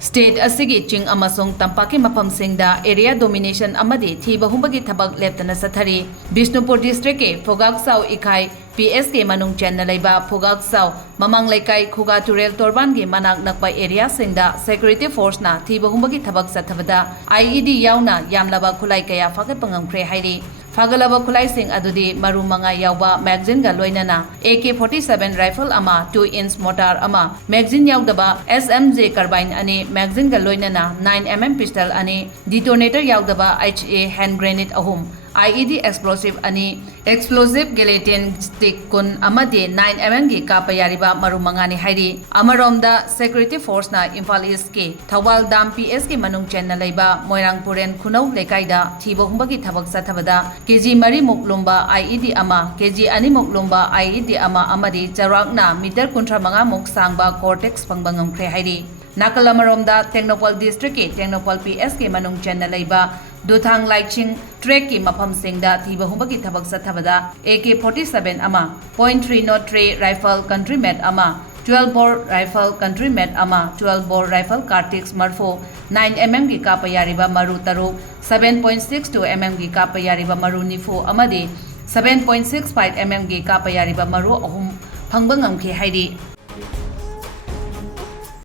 State Asigi Ching Amasung Tampaki Mafam Singda Area Domination Amadi Thiba Humbagi Thabak Leptana Sathari Bishnupur District ke Fagatkhre Ikai PSK Manung Channel Laiba Fagatkhre Mamang Laikai Khuga Turel Torban ge Manak Nakpa Area Singda Security Force na Thiba Humbagi Thabak Chathabada Ied Yaona Yamlaba Khutlai kaya Fagatkhre hairi Fagalaba Khutlai sing adudi maru manga yauba magazine ga loinana AK-47 rifle ama 2-inch mortar ama magazine yaudaba SMJ carbine ani magazine ga loinana 9mm pistol ani detonator yaudaba HA hand grenade ahum IED explosive ani explosive gelatin stick kun amade 9mm gi kapa yariba maru mangani hairi amaromda security force na Imphal East ke Thawal Dam PS ke manung chen na leiba Moirang Puren Khunau lekaida Thiba Humbagi Thabak Chathabada KG Mari Muklumba IED ama KG Ani Muklumba IED ama amadi charakna meter kuntra manga muk sangba cortex pangbangam khre hairi Nakalamaromda Technopol District ke Technopol PS ke manung chen na leiba Duthang Laiching Trek ki Mafam Singda Thiba Humbagi Thabak Chathabada AK-47 ama .303 rifle country made ama 12-bore rifle country made ama 12-bore rifle Cartix Marfo 9mm gi kapa yariba maru taru 7.62mm gi kapa yariba maru nifu amadi 7.65mm gi kapa yariba maru ahum phangba ngamkhe hairi